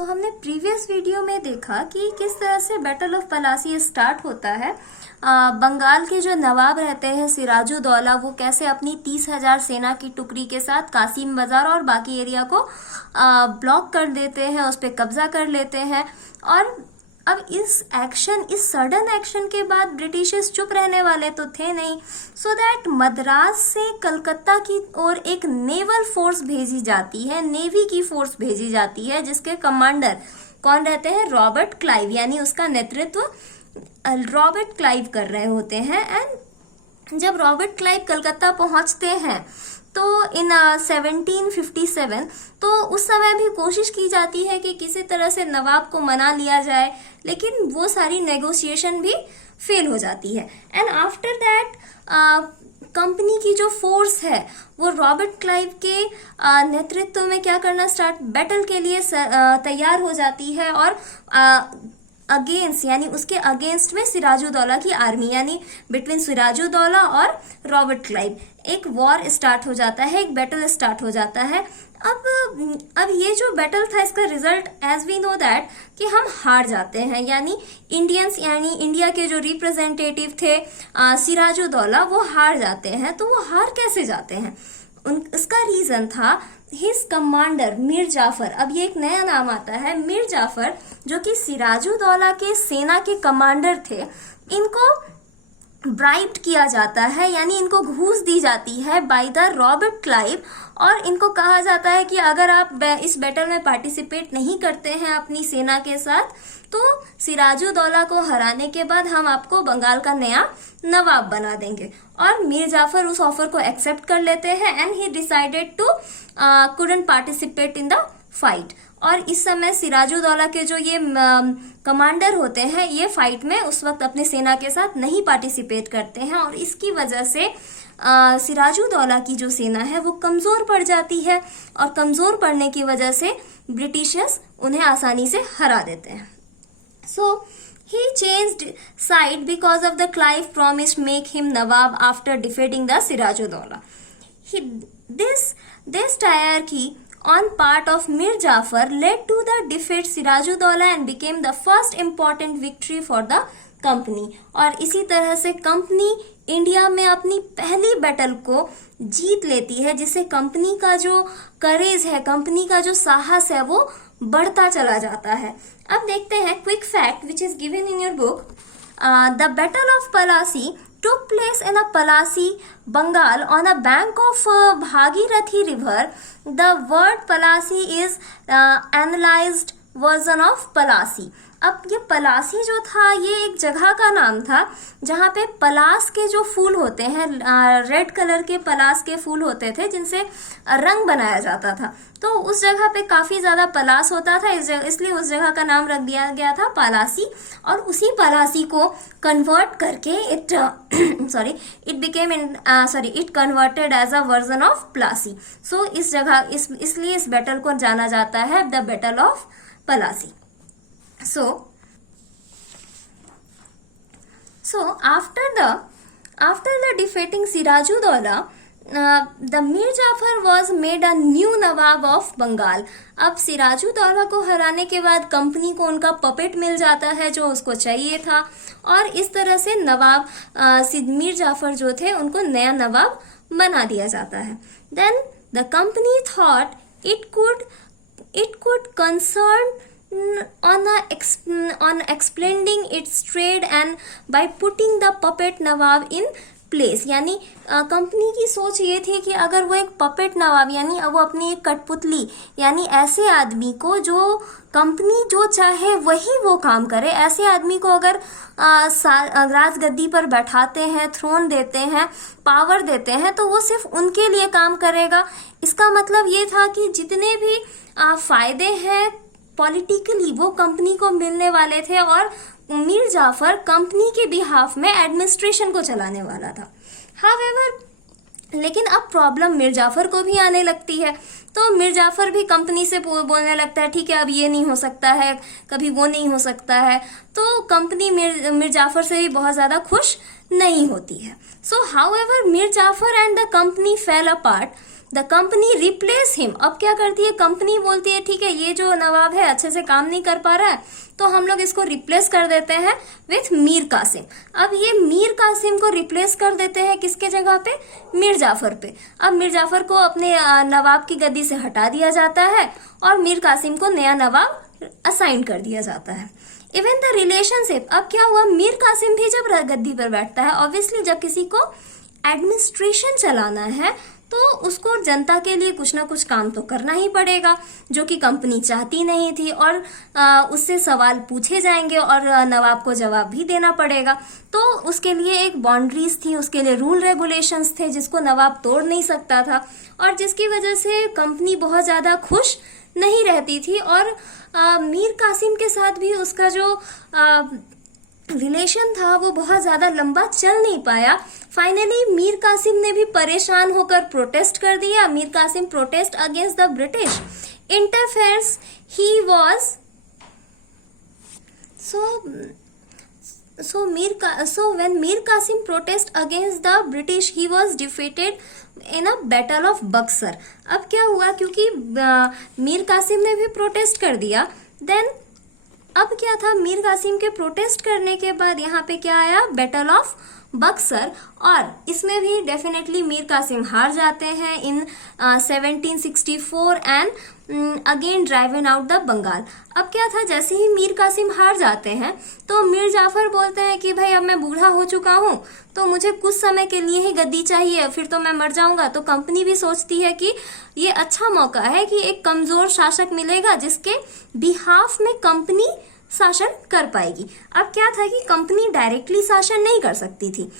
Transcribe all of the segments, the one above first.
सो हमने previous video में देखा कि किस तरह से बैटल ऑफ पलासी स्टार्ट होता है। बंगाल के जो नवाब रहते हैं सिराजुद्दौला, वो कैसे अपनी 30,000 सेना की टुकड़ी के साथ कासिम बाजार और बाकी एरिया को ब्लॉक कर देते हैं, उस पर कब्जा कर लेते हैं। और अब इस सडन एक्शन के बाद ब्रिटिशर्स चुप रहने वाले तो थे नहीं। सो दैट मद्रास से कलकत्ता की ओर एक नेवल फोर्स भेजी जाती है, नेवी की फोर्स भेजी जाती है, जिसके कमांडर कौन रहते हैं? रॉबर्ट क्लाइव, यानी उसका नेतृत्व रॉबर्ट क्लाइव कर रहे होते हैं। एंड जब रॉबर्ट क्लाइव कलकत्ता पहुंचते हैं तो इन 1757, तो उस समय भी कोशिश की जाती है कि किसी तरह से नवाब को मना लिया जाए, लेकिन वो सारी नेगोशिएशन भी फेल हो जाती है। एंड आफ्टर दैट कंपनी की जो फोर्स है वो रॉबर्ट क्लाइव के नेतृत्व में क्या करना स्टार्ट, बैटल के लिए तैयार हो जाती है। और अगेंस्ट, यानी उसके अगेंस्ट में सिराजुद्दौला की आर्मी, यानी बिटवीन सिराजुद्दौला और रॉबर्ट क्लाइव एक वॉर स्टार्ट हो जाता है, एक बैटल स्टार्ट हो जाता है। अब ये जो बैटल था, इसका result as we know that कि हम हार जाते हैं, यानी इंडियंस, यानी इंडिया के जो रिप्रेजेंटेटिव थे सिराजुद्दौला, वो हार जाते हैं। तो वो हार कैसे जाते हैं? उसका रीजन था हिज कमांडर मीर जाफर। अब ये एक नया नाम आता है, मीर जाफर, जो कि सिराजुद्दौला के सेना के कमांडर थे। इनको ब्राइब्ड किया जाता है, यानी इनको घूस दी जाती है बाय द रॉबर्ट क्लाइव, और इनको कहा जाता है कि अगर आप इस बैटल में पार्टिसिपेट नहीं करते हैं अपनी सेना के साथ, तो सिराजुद्दौला को हराने के बाद हम आपको बंगाल का नया नवाब बना देंगे। और मीर जाफर उस ऑफर को एक्सेप्ट कर लेते हैं and he decided to couldn't participate in the fight. और इस समय सिराजुद्दौला के जो ये कमांडर होते हैं, ये फाइट में उस वक्त अपनी सेना के साथ नहीं पार्टिसिपेट करते हैं, और इसकी वजह से सिराजुद्दौला की जो सेना है वो कमजोर पड़ जाती है, और कमजोर पड़ने की वजह से ब्रिटिशर्स उन्हें आसानी से हरा देते हैं। So he changed side because of the Clive promised make him Nawab after defeating the Sirajuddaulah. This hierarchy on part of Mir Jafar led to the defeat Sirajuddaulah and became the first important victory for the company. और इसी तरह से company India में अपनी पहली battle को जीत लेती है, जिससे कंपनी का जो करेज है, कंपनी का जो साहस है, वो बढ़ता चला जाता है। अब देखते हैं quick fact which is given in your book. The battle of Plassey took place in a Palasi, Bengal, on a bank of Bhagirathi River. The word Palasi is analyzed version of Palasi. अब ये पलासी जो था, ये एक जगह का नाम था जहाँ पे पलास के जो फूल होते हैं, रेड कलर के पलास के फूल होते थे, जिनसे रंग बनाया जाता था। तो उस जगह पे काफी ज्यादा पलास होता था, इसलिए उस जगह का नाम रख दिया गया था पलासी। और उसी पलासी को कन्वर्ट करके it converted as a version of Plassey. So इस जगह इसलिए इस बैटल को जाना जाता है the battle of Plassey. So after the defeating Sirajuddaulah, the Mir Jafar was made a new Nawab of Bengal. अब सिराजुद्दौला को हराने के बाद कंपनी को उनका पपेट मिल जाता है जो उसको चाहिए था, और इस तरह से नवाब मीर जाफर जो थे उनको नया नवाब बना दिया जाता है। Then the company thought it could concern on expanding its trade and by putting the puppet nawab in place, यानी कंपनी की सोच ये थी कि अगर वो एक पपेट नवाब, यानी वो अपनी एक कठपुतली, यानी ऐसे आदमी को जो कंपनी जो चाहे वही वो काम करे, ऐसे आदमी को अगर राजगद्दी पर बैठाते हैं, थ्रोन देते हैं, पावर देते हैं, तो वो सिर्फ उनके लिए काम करेगा। इसका मतलब ये था कि जितने भी फायदे हैं पॉलिटिकली वो कंपनी को मिलने वाले थे, और मीर जाफर कंपनी के बिहाफ में एडमिनिस्ट्रेशन को चलाने वाला था। हाउएवर, लेकिन अब प्रॉब्लम मीर जाफर को भी आने लगती है। तो मीर जाफर भी कंपनी से बोलने लगता है, ठीक है अब ये नहीं हो सकता है, कभी वो नहीं हो सकता है। तो कंपनी मीर जाफर से भी बहुत ज्यादा खुश नहीं होती है। So however Mir Jafar and the company fell apart the company replace him. अब क्या करती है कंपनी, बोलती है ठीक है ये जो नवाब है अच्छे से काम नहीं कर पा रहा है तो हम लोग इसको रिप्लेस कर देते हैं विथ मीर कासिम। अब ये मीर कासिम को रिप्लेस कर देते हैं किसके जगह पे, मीर जाफर पे। अब मीर जाफर को अपने नवाब की गद्दी से हटा दिया जाता है और मीर कासिम को नया नवाब असाइन कर दिया जाता है। इवन द रिलेशनशिप, अब क्या हुआ, मीर कासिम भी जब गद्दी पर बैठता है, ऑब्वियसली जब किसी को एडमिनिस्ट्रेशन चलाना है तो उसको जनता के लिए कुछ ना कुछ काम तो करना ही पड़ेगा, जो कि कंपनी चाहती नहीं थी। और उससे सवाल पूछे जाएंगे और नवाब को जवाब भी देना पड़ेगा, तो उसके लिए एक बाउंड्रीज थी, उसके लिए रूल रेगुलेशंस थे जिसको नवाब तोड़ नहीं सकता था, और जिसकी वजह से कंपनी बहुत ज्यादा खुश नहीं रहती थी। और मीर कासिम के साथ भी उसका जो रिलेशन था वो बहुत ज्यादा लंबा चल नहीं पाया। फाइनली मीर कासिम ने भी परेशान होकर प्रोटेस्ट कर दिया। Mir Kasim protest against the British interferes he was so when Mir Qasim protest against the British he was defeated in a battle of Buxar। अब क्या हुआ, क्योंकि मीर कासिम ने भी प्रोटेस्ट कर दिया, देन अब क्या था, मीर कासिम के प्रोटेस्ट करने के बाद यहाँ पे क्या आया, बैटल ऑफ बक्सर, और इसमें भी डेफिनेटली मीर कासिम हार जाते हैं in 1764 and again driven out the Bengal. अब क्या था, जैसे ही मीर कासिम हार जाते हैं तो मीर जाफर बोलते हैं कि भाई अब मैं बूढ़ा हो चुका हूँ तो मुझे कुछ समय के लिए ही गद्दी चाहिए, फिर तो मैं मर जाऊंगा। तो कंपनी भी सोचती है कि ये अच्छा मौका है कि एक कमजोर शासक मिलेगा जिसके बिहाफ में कंपनी शासन कर पाएगी। अब क्या था कि कंपनी डायरेक्टली शासन नहीं कर सकती थी।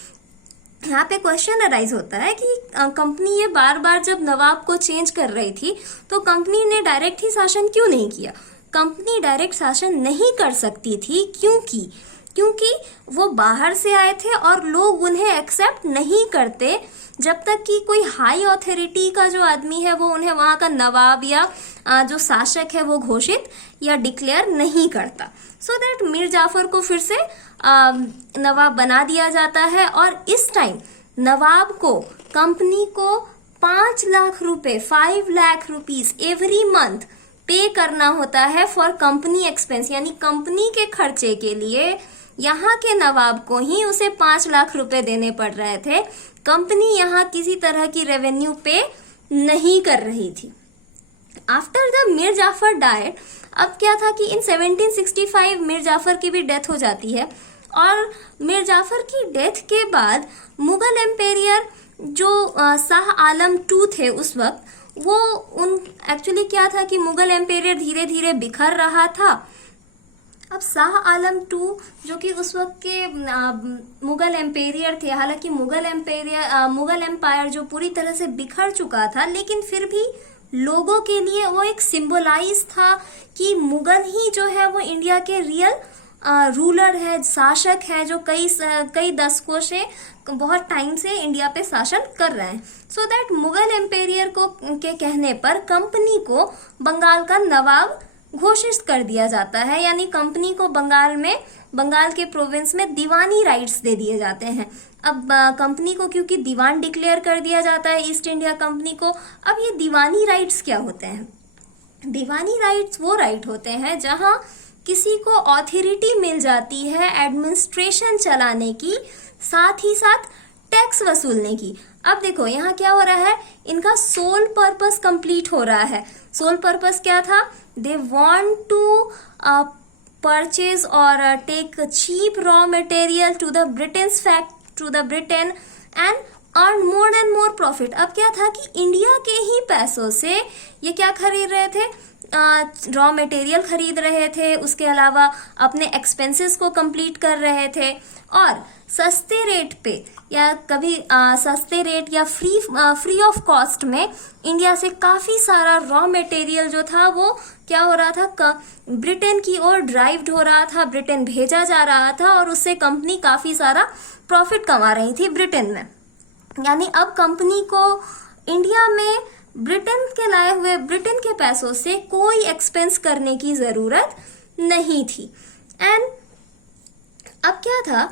यहाँ पे क्वेश्चन अराइज होता है कि कंपनी ये बार बार जब नवाब को चेंज कर रही थी तो कंपनी ने डायरेक्ट ही शासन क्यों नहीं किया। कंपनी डायरेक्ट शासन नहीं कर सकती थी क्योंकि वो बाहर से आए थे और लोग उन्हें एक्सेप्ट नहीं करते जब तक कि कोई हाई अथॉरिटी का जो आदमी है वो उन्हें वहां का नवाब या जो शासक है वो घोषित या डिक्लेयर नहीं करता। सो दैट मीर जाफर को फिर से नवाब बना दिया जाता है, और इस टाइम नवाब को कंपनी को 5 लाख रुपए 5 लाख रुपीज एवरी मंथ पे करना होता है फॉर कंपनी एक्सपेंस, यानी कंपनी के खर्चे के लिए यहाँ के नवाब को ही उसे 5 लाख रुपए देने पड़ रहे थे। कंपनी यहाँ किसी तरह की रेवेन्यू पे नहीं कर रही थी। After the Mir Jafar died, अब क्या था कि इन 1765 मीर जाफर की भी डेथ हो जाती है, और मीर जाफर की डेथ के बाद मुगल एम्पायर जो शाह आलम II थे उस वक्त, वो एक्चुअली क्या था कि मुगल एम्पायर धीरे धीरे बिखर रहा था। अब शाह आलम II जो कि उस वक्त के मुगल एम्पायर थे, हालांकि मुगल एम्पायर जो पूरी तरह से बिखर चुका था, लेकिन फिर भी लोगों के लिए वो एक सिंबलाइज था कि मुगल ही जो है वो इंडिया के रियल रूलर है, शासक है, जो कई दशकों से बहुत टाइम से इंडिया पे शासन कर रहे हैं। सो दैट मुगल एम्पायर के कहने पर कंपनी को बंगाल का नवाब घोषित कर दिया जाता है, यानी कंपनी को बंगाल के प्रोविंस में दीवानी राइट्स दे दिए जाते हैं। अब कंपनी को क्योंकि दीवान डिक्लेयर कर दिया जाता है ईस्ट इंडिया कंपनी को। अब ये दीवानी राइट्स क्या होते हैं? दीवानी राइट्स वो राइट होते हैं जहां किसी को अथॉरिटी मिल जाती है एडमिनिस्ट्रेशन चलाने की, साथ ही साथ टैक्स वसूलने की। अब देखो यहाँ क्या हो रहा है, इनका सोल पर्पस कंप्लीट हो रहा है। सोल पर्पस क्या था? दे वांट टू परचेज और take cheap raw material to the Britain and earn more and more profit. अब क्या था कि इंडिया के ही पैसों से ये क्या खरीद रहे थे, रॉ मटेरियल खरीद रहे थे, उसके अलावा अपने एक्सपेंसेस को कंप्लीट कर रहे थे, और सस्ते रेट पे या कभी सस्ते रेट या फ्री ऑफ कॉस्ट में इंडिया से काफी सारा रॉ मटेरियल जो था वो क्या हो रहा था, ब्रिटेन की ओर ड्राइव्ड हो रहा था, ब्रिटेन भेजा जा रहा था, और उससे कंपनी काफी सारा प्रॉफिट कमा रही थी ब्रिटेन में। यानी अब कंपनी को इंडिया में ब्रिटेन के पैसों से कोई एक्सपेंस करने की जरूरत नहीं थी। एंड अब क्या था,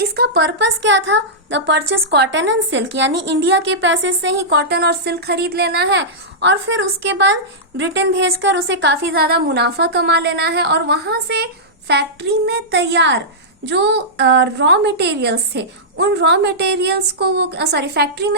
इसका पर्पस क्या था? The purchase cotton and silk, यानी इंडिया के पैसे से ही कॉटन और सिल्क खरीद लेना है और फिर उसके बाद ब्रिटेन भेजकर उसे काफ़ी ज़्यादा मुनाफा कमा लेना है और वहाँ से फैक्ट्री में तैयार जो रॉ मटेरियल्स थे उन रॉ मटेरियल्स को वो फैक्ट्री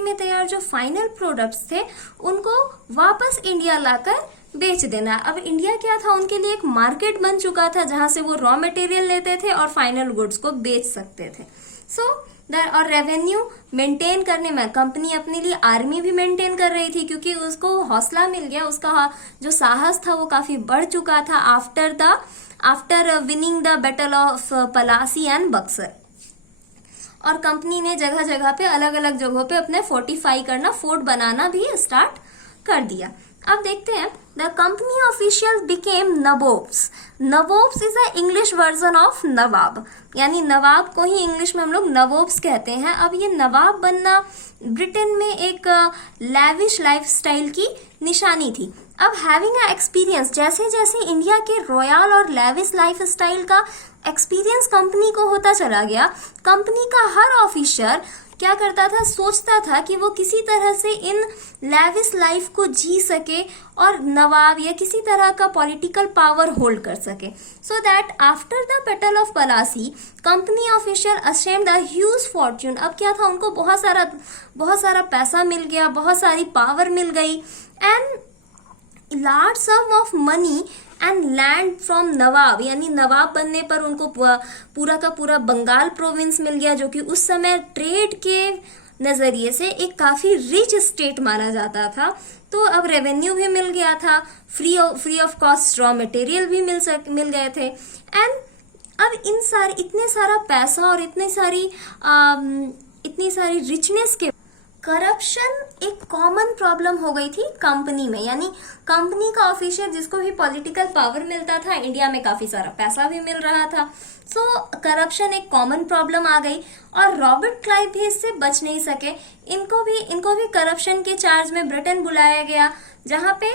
में तैयार जो फाइनल प्रोडक्ट्स थे उनको वापस इंडिया लाकर बेच देना। अब इंडिया क्या था? उनके लिए एक मार्केट बन चुका था जहां से वो रॉ मटेरियल लेते थे और फाइनल गुड्स को बेच सकते थे। और रेवेन्यू मेंटेन करने में कंपनी अपने लिए आर्मी भी मेंटेन कर रही थी क्योंकि उसको हौसला मिल गया, उसका जो साहस था वो काफी बढ़ चुका था after winning the battle of Plassey and Buxar. और कंपनी ने जगह जगह पे अलग अलग जगहों पे अपने फोर्टिफाई करना, फोर्ट बनाना भी स्टार्ट कर दिया। अब देखते हैं, the company official became nabobs. Nabobs is a English version of nawab, यानी नवाब को ही इंग्लिश में हम लोग नबोब्स कहते हैं। अब ये नवाब बनना ब्रिटेन में एक लैविश लाइफस्टाइल की निशानी थी। अब हैविंग अ एक्सपीरियंस, जैसे जैसे इंडिया के रॉयल और लैविश लाइफस्टाइल का एक्सपीरियंस कंपनी को होता चला गया, कंपनी का हर ऑफिसर क्या करता था? सोचता था कि वो किसी तरह से इन लैविश लाइफ को जी सके और नवाब या किसी तरह का पॉलिटिकल पावर होल्ड कर सके। So that after the battle of Plassey company official assumed the huge fortune. अब क्या था? उनको बहुत सारा पैसा मिल गया, बहुत सारी पावर मिल गई and large sum of money and land from nawab, यानी नवाब बनने पर उनको पूरा का पूरा बंगाल प्रोविंस मिल गया जो कि उस समय ट्रेड के नजरिए से एक काफी रिच स्टेट माना जाता था। तो अब रेवेन्यू भी मिल गया था, free of cost raw material भी मिल गए थे एंड अब इतने सारा पैसा और इतनी सारी रिचनेस के करप्शन एक कॉमन प्रॉब्लम हो गई थी कंपनी में, यानी कंपनी का ऑफिशियल जिसको भी पॉलिटिकल पावर मिलता था, इंडिया में काफी सारा पैसा भी मिल रहा था, सो करप्शन एक कॉमन प्रॉब्लम आ गई और रॉबर्ट क्लाइव भी इससे बच नहीं सके। इनको भी करप्शन के चार्ज में ब्रिटेन बुलाया गया जहां पे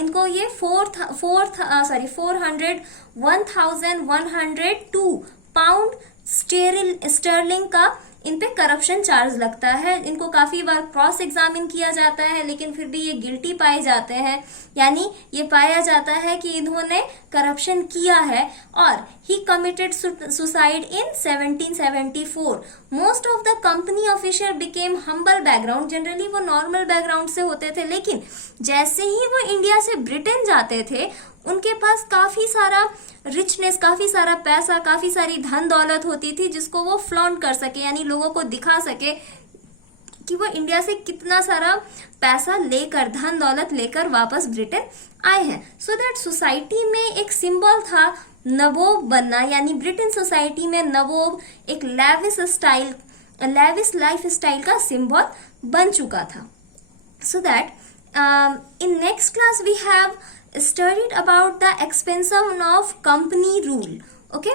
इनको ये 401,102 पाउंड स्टर्लिंग का इन पे करप्शन चार्ज लगता है। इनको काफी बार क्रॉस एग्जामिन किया जाता है लेकिन फिर भी ये गिल्टी पाए जाते हैं, यानी ये पाया जाता है कि इन्होंने करप्शन किया है और he committed suicide in 1774। Most of the company official became humble background, generally वो नॉर्मल बैकग्राउंड से होते थे लेकिन जैसे ही वो इंडिया से ब्रिटेन जाते थे उनके पास काफी सारा रिचनेस, काफी सारा पैसा, काफी सारी धन दौलत होती थी जिसको वो फ्लॉन्ट कर सके, यानी लोगों को दिखा सके कि वो इंडिया से कितना सारा पैसा लेकर, धन दौलत लेकर वापस ब्रिटेन आए हैं। सो दैट सोसाइटी में एक सिंबल था नबोब बनना, यानी ब्रिटेन सोसाइटी में नबोब एक लैविश लाइफ स्टाइल का सिंबल बन चुका था। So that in next class we have studied about the expansion of company rule. Okay.